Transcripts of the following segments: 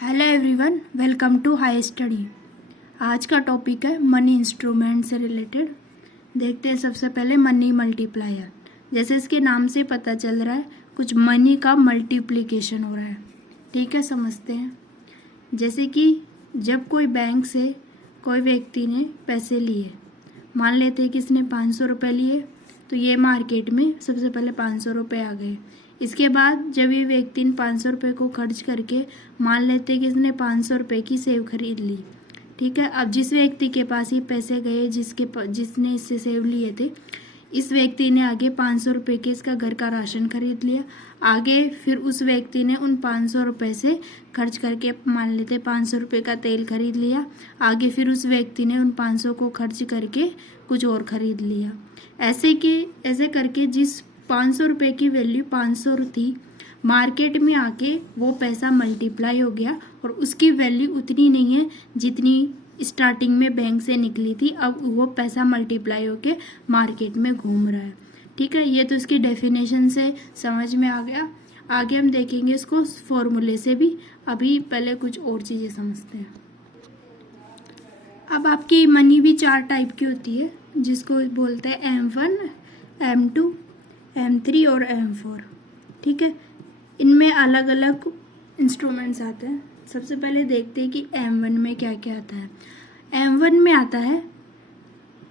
Hello everyone, welcome to high study. आज का topic है मनी इंस्ट्रूमेंट से रिलेटेड। देखते हैं सबसे पहले मनी मल्टीप्लायर। जैसे इसके नाम से पता चल रहा है कुछ मनी का मल्टीप्लिकेशन हो रहा है। ठीक है, समझते हैं। जैसे कि जब कोई बैंक से कोई व्यक्ति ने पैसे लिए, मान लेते हैं कि इसने 500 रुपये लिए, तो ये मार्केट में सबसे पहले 500 रुपये आ गए। इसके बाद जब ये व्यक्ति इन 500 रुपये को खर्च करके मान लेते हैं कि इसने 500 रुपये की सेव खरीद ली। ठीक है, अब जिस व्यक्ति के पास ये पैसे गए, जिसने इससे सेव लिए थे, इस व्यक्ति ने आगे 500 रुपये के इसका घर का राशन खरीद लिया। आगे फिर उस व्यक्ति ने उन 500 रुपये से खर्च करके मान लेते 500 रुपये का तेल खरीद लिया। आगे फिर उस व्यक्ति ने उन 500 को खर्च करके कुछ और खरीद लिया। ऐसे करके जिस 500 रुपये की वैल्यू 500 थी, मार्केट में आके वो पैसा मल्टीप्लाई हो गया और उसकी वैल्यू उतनी नहीं है जितनी स्टार्टिंग में बैंक से निकली थी। अब वो पैसा मल्टीप्लाई होके मार्केट में घूम रहा है। ठीक है, ये तो इसकी डेफिनेशन से समझ में आ गया। आगे हम देखेंगे इसको फॉर्मूले से भी। अभी पहले कुछ और चीज़ें समझते हैं। अब आपकी मनी भी 4 टाइप की होती है, जिसको बोलते हैं M1, M2, M3 और M4। ठीक है, इनमें अलग अलग इंस्ट्रूमेंट्स आते हैं। सबसे पहले देखते हैं कि M1 में क्या क्या आता है। M1 में आता है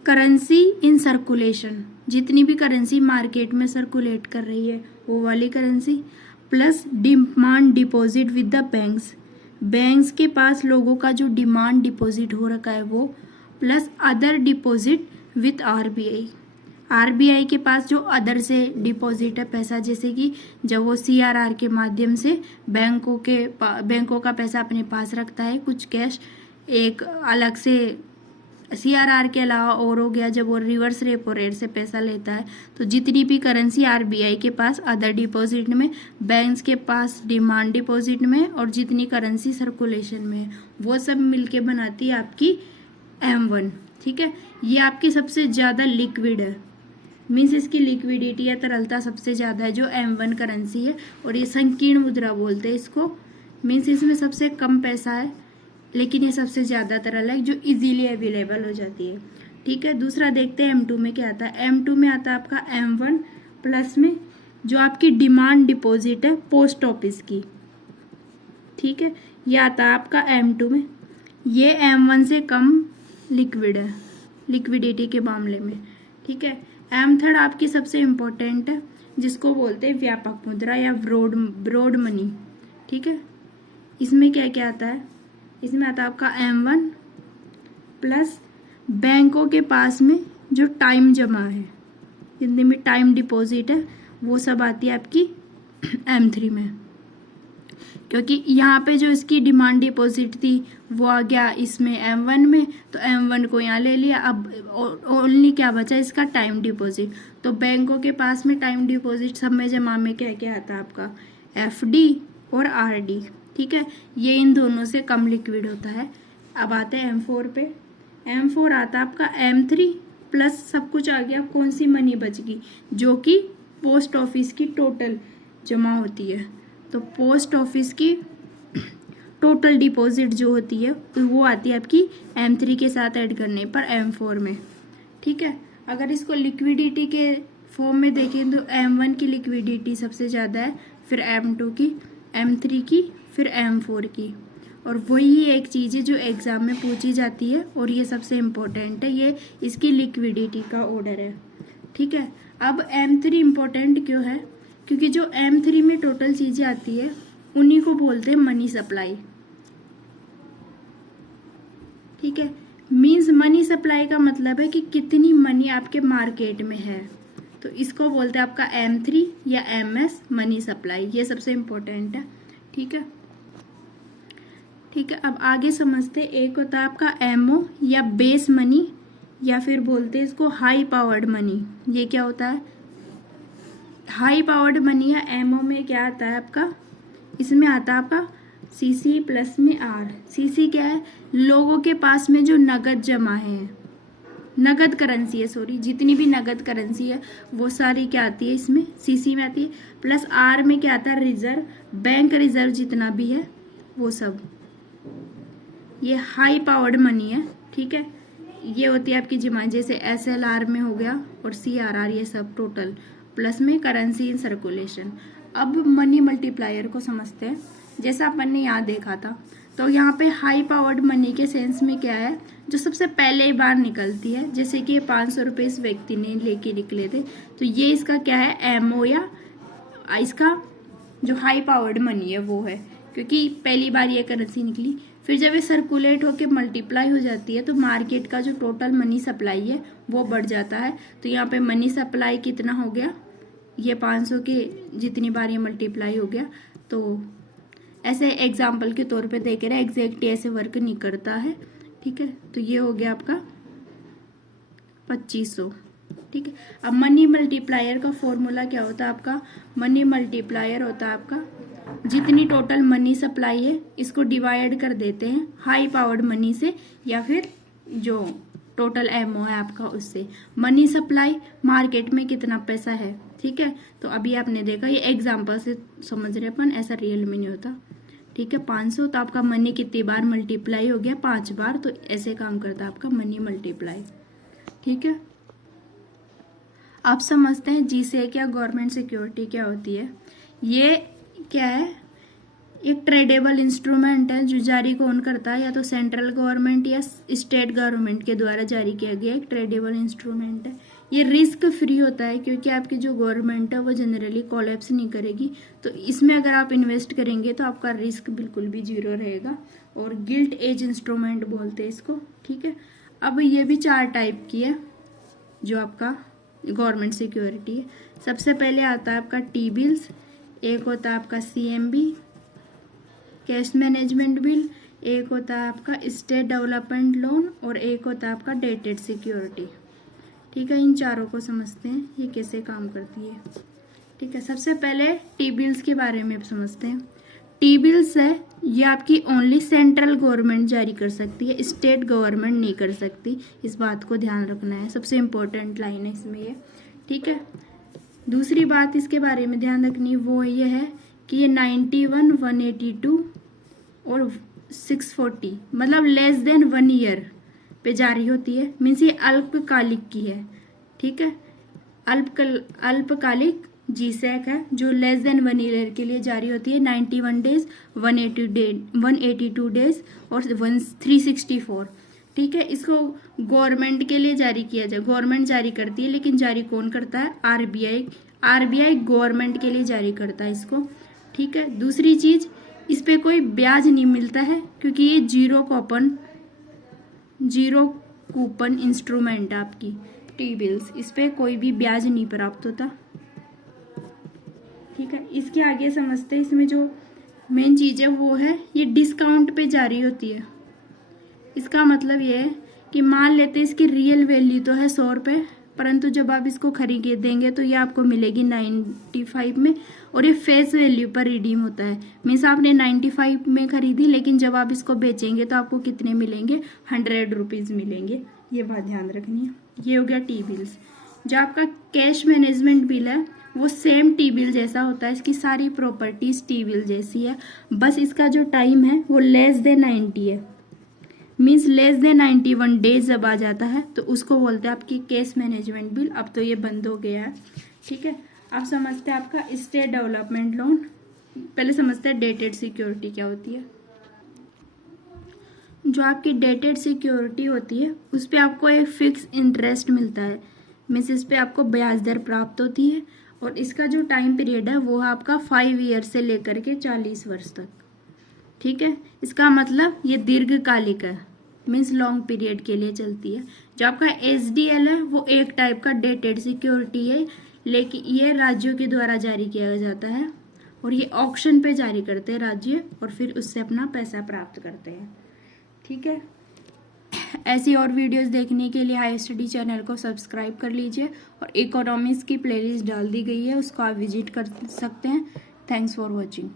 करेंसी इन सर्कुलेशन, जितनी भी करेंसी मार्केट में सर्कुलेट कर रही है वो वाली currency, plus demand deposit with the banks के पास लोगों का जो डिमांड डिपॉजिट हो रखा है वो, plus other deposit with RBI के पास जो अदर से डिपॉजिट है पैसा, जैसे कि जब वो सीआरआर के माध्यम से बैंकों का पैसा अपने पास रखता है, कुछ कैश एक अलग से सीआरआर के अलावा और हो गया, जब वो रिवर्स रेपो रेट से पैसा लेता है, तो जितनी भी करेंसी आरबीआई के पास अदर डिपॉजिट में, बैंक्स के पास डिमांड डिपॉजिट में, और जितनी करेंसी सर्कुलेशन में, वो सब मिलके बनाती है आपकी M1। ठीक है, ये आपकी सबसे ज़्यादा लिक्विड है, मीन्स इसकी लिक्विडिटी या तरलता सबसे ज़्यादा है जो M1 करेंसी है। और ये संकीर्ण मुद्रा बोलते हैं इसको, मीन्स इसमें सबसे कम पैसा है लेकिन ये सबसे ज़्यादा तरल है, जो इजीली अवेलेबल हो जाती है। ठीक है, दूसरा देखते हैं M2 में क्या आता है। M2 में आता है आपका M1 प्लस में जो आपकी डिमांड डिपॉजिट है पोस्ट ऑफिस की। ठीक है, ये आता है आपका M2 में। ये M1 से कम लिक्विड है लिक्विडिटी के मामले में। ठीक है, M3 आपकी सबसे इम्पोर्टेंट है, जिसको बोलते हैं व्यापक मुद्रा या ब्रॉड मनी। ठीक है, इसमें क्या क्या आता है, इसमें आता है आपका M1 प्लस बैंकों के पास में जो टाइम जमा है, जितने भी टाइम डिपॉजिट है वो सब आती है आपकी M3 में। क्योंकि यहाँ पे जो इसकी डिमांड डिपॉजिट थी वो आ गया इसमें M1 में, तो M1 को यहाँ ले लिया। अब ओनली क्या बचा, इसका टाइम डिपॉजिट। तो बैंकों के पास में टाइम डिपॉजिट सब में जमा में क्या क्या आता है आपका FD और RD। ठीक है, ये इन दोनों से कम लिक्विड होता है। अब आते हैं M4 पे। M4 आता है आपका M3 प्लस सब कुछ आ गया। कौन सी मनी बच गई, जो कि पोस्ट ऑफिस की टोटल जमा होती है। तो पोस्ट ऑफिस की टोटल डिपॉजिट जो होती है वो आती है आपकी M3 के साथ ऐड करने पर M4 में। ठीक है, अगर इसको लिक्विडिटी के फॉर्म में देखें तो M1 की लिक्विडिटी सबसे ज़्यादा है, फिर M2 की, M3 की, फिर M4 की। और वही एक चीज़ है जो एग्ज़ाम में पूछी जाती है और ये सबसे इम्पोर्टेंट है, ये इसकी लिक्विडिटी का ऑर्डर है। ठीक है, अब M3 इम्पोर्टेंट क्यों है, क्योंकि जो M3 में टोटल चीज़ें आती है उन्हीं को बोलते हैं मनी सप्लाई। ठीक है, मीन्स मनी सप्लाई का मतलब है कि कितनी मनी आपके मार्केट में है, तो इसको बोलते हैं आपका M3 या MS मनी सप्लाई। ये सबसे इम्पोर्टेंट है। ठीक है, ठीक है, अब आगे समझते। एक होता है आपका MO या बेस मनी, या फिर बोलते हैं इसको हाई पावर्ड मनी। ये क्या होता है, हाई पावर्ड मनी या MO में क्या आता है आपका, इसमें आता है आपका CC प्लस में R। CC क्या है, लोगों के पास में जो नगद जमा है, नगद करेंसी है, सॉरी, जितनी भी नगद करेंसी है वो सारी क्या आती है इसमें CC में आती है। प्लस R में क्या आता है, रिजर्व, बैंक रिजर्व जितना भी है वो सब। ये हाई पावर्ड मनी है, ठीक है। ये होती है आपकी जमा, जैसे SLR में हो गया और CRR, ये सब टोटल प्लस में करेंसी इन सर्कुलेशन। अब मनी मल्टीप्लायर को समझते हैं। जैसा अपन ने यहाँ देखा था, तो यहाँ पे हाई पावर्ड मनी के सेंस में क्या है, जो सबसे पहले बार निकलती है। जैसे कि ये 500 रुपये इस व्यक्ति ने लेके निकले थे, तो ये इसका क्या है, MO, या इसका जो हाई पावर्ड मनी है वो है, क्योंकि पहली बार ये करेंसी निकली। फिर जब ये सर्कुलेट होकर मल्टीप्लाई हो जाती है, तो मार्केट का जो टोटल मनी सप्लाई है वो बढ़ जाता है। तो यहाँ पे मनी सप्लाई कितना हो गया, ये 500 के जितनी बार ये मल्टीप्लाई हो गया। तो ऐसे एग्जाम्पल के तौर पे देख रहे हैं, एग्जैक्ट ऐसे वर्क नहीं करता है, ठीक है। तो ये हो गया आपका 2500, ठीक है। अब मनी मल्टीप्लायर का फॉर्मूला क्या होता है आपका, मनी मल्टीप्लायर होता है आपका जितनी टोटल मनी सप्लाई है इसको डिवाइड कर देते हैं हाई पावर्ड मनी से, या फिर जो टोटल MO है आपका उससे। मनी सप्लाई मार्केट में कितना पैसा है, ठीक है। तो अभी आपने देखा, ये एग्जांपल से समझ रहे अपन, ऐसा रियल में नहीं होता, ठीक है। 500 तो आपका मनी कितनी बार मल्टीप्लाई हो गया, 5 बार। तो ऐसे काम करता है आपका मनी मल्टीप्लाई, ठीक है। आप समझते हैं GSEC या गवर्नमेंट सिक्योरिटी क्या होती है। ये क्या है, एक ट्रेडेबल इंस्ट्रूमेंट है जो जारी कौन करता है, या तो सेंट्रल गवर्नमेंट या स्टेट गवर्नमेंट के द्वारा जारी किया गया एक ट्रेडेबल इंस्ट्रूमेंट है। ये रिस्क फ्री होता है, क्योंकि आपकी जो गवर्नमेंट है वो जनरली कोलैप्स नहीं करेगी। तो इसमें अगर आप इन्वेस्ट करेंगे तो आपका रिस्क बिल्कुल भी जीरो रहेगा, और गिल्ट एज इंस्ट्रूमेंट बोलते हैं इसको, ठीक है। अब ये भी 4 टाइप की है जो आपका गवर्नमेंट सिक्योरिटी है। सबसे पहले आता है आपका T-बिल्स, एक होता है आपका CMB कैश मैनेजमेंट बिल, एक होता है आपका स्टेट डेवलपमेंट लोन, और एक होता है आपका डेटेड सिक्योरिटी, ठीक है। इन चारों को समझते हैं ये कैसे काम करती है, ठीक है। सबसे पहले T-बिल्स के बारे में आप समझते हैं। T-बिल्स है, ये आपकी ओनली सेंट्रल गवर्नमेंट जारी कर सकती है, स्टेट गवर्नमेंट नहीं कर सकती। इस बात को ध्यान रखना है, सबसे इम्पोर्टेंट लाइन है इसमें ये, ठीक है। दूसरी बात इसके बारे में ध्यान रखनी वो ये है कि ये 91, 182 और 640 मतलब लेस देन 1 ईयर पे जारी होती है। मीन्स ये अल्पकालिक की है, ठीक है। अल्पकालिक GSEC है जो लेस देन 1 ईयर के लिए जारी होती है। 91 डेज, 182 डेज और 364, ठीक है। इसको गवर्नमेंट के लिए जारी किया जाए, गवर्नमेंट जारी करती है, लेकिन जारी कौन करता है, RBI गवर्नमेंट के लिए जारी करता है इसको, ठीक है। दूसरी चीज, इस पे कोई ब्याज नहीं मिलता है, क्योंकि ये जीरो कूपन इंस्ट्रूमेंट है आपकी T-बिल्स, इस पे कोई भी ब्याज नहीं प्राप्त होता, ठीक है। इसके आगे समझते हैं, इसमें जो मेन चीज है वो है ये डिस्काउंट पे जारी होती है। इसका मतलब ये है कि मान लेते इसकी रियल वैल्यू तो है 100 रुपये, परंतु जब आप इसको खरीद देंगे तो ये आपको मिलेगी 95 में, और ये फेस वैल्यू पर रिडीम होता है। मीन्स आपने 95 में खरीदी, लेकिन जब आप इसको बेचेंगे तो आपको कितने मिलेंगे, 100 रुपीज़ मिलेंगे। ये बात ध्यान रखनी है। ये हो गया T-बिल्स। जो आपका कैश मैनेजमेंट बिल है वो सेम T-बिल जैसा होता है, इसकी सारी प्रॉपर्टीज T-बिल जैसी है, बस इसका जो टाइम है वो लेस देन 90 है। मीन्स लेस देन 91 डेज जब आ जाता है तो उसको बोलते हैं आपकी कैश मैनेजमेंट बिल। अब तो ये बंद हो गया है, ठीक है। अब समझते हैं आपका स्टेट डेवलपमेंट लोन। पहले समझते हैं डेटेड सिक्योरिटी क्या होती है। जो आपकी डेटेड सिक्योरिटी होती है उस पर आपको एक फिक्स इंटरेस्ट मिलता है, मीन्स इस पर आपको ब्याज दर प्राप्त होती है, और इसका जो टाइम पीरियड है वो है आपका 5 ईयर से लेकर के 40 वर्ष तक, ठीक है। इसका मतलब ये दीर्घकालिक है, मीन्स लॉन्ग पीरियड के लिए चलती है। जो आपका SDL है वो एक टाइप का डेटेड सिक्योरिटी है, लेकिन ये राज्यों के द्वारा जारी किया जाता है, और ये ऑक्शन पे जारी करते हैं राज्य, और फिर उससे अपना पैसा प्राप्त करते हैं, ठीक है। ऐसी और वीडियोस देखने के लिए हाई स्टडी चैनल को सब्सक्राइब कर लीजिए, और इकोनॉमिक्स की प्लेलिस्ट डाल दी गई है, उसको आप विजिट कर सकते हैं। Thanks for watching.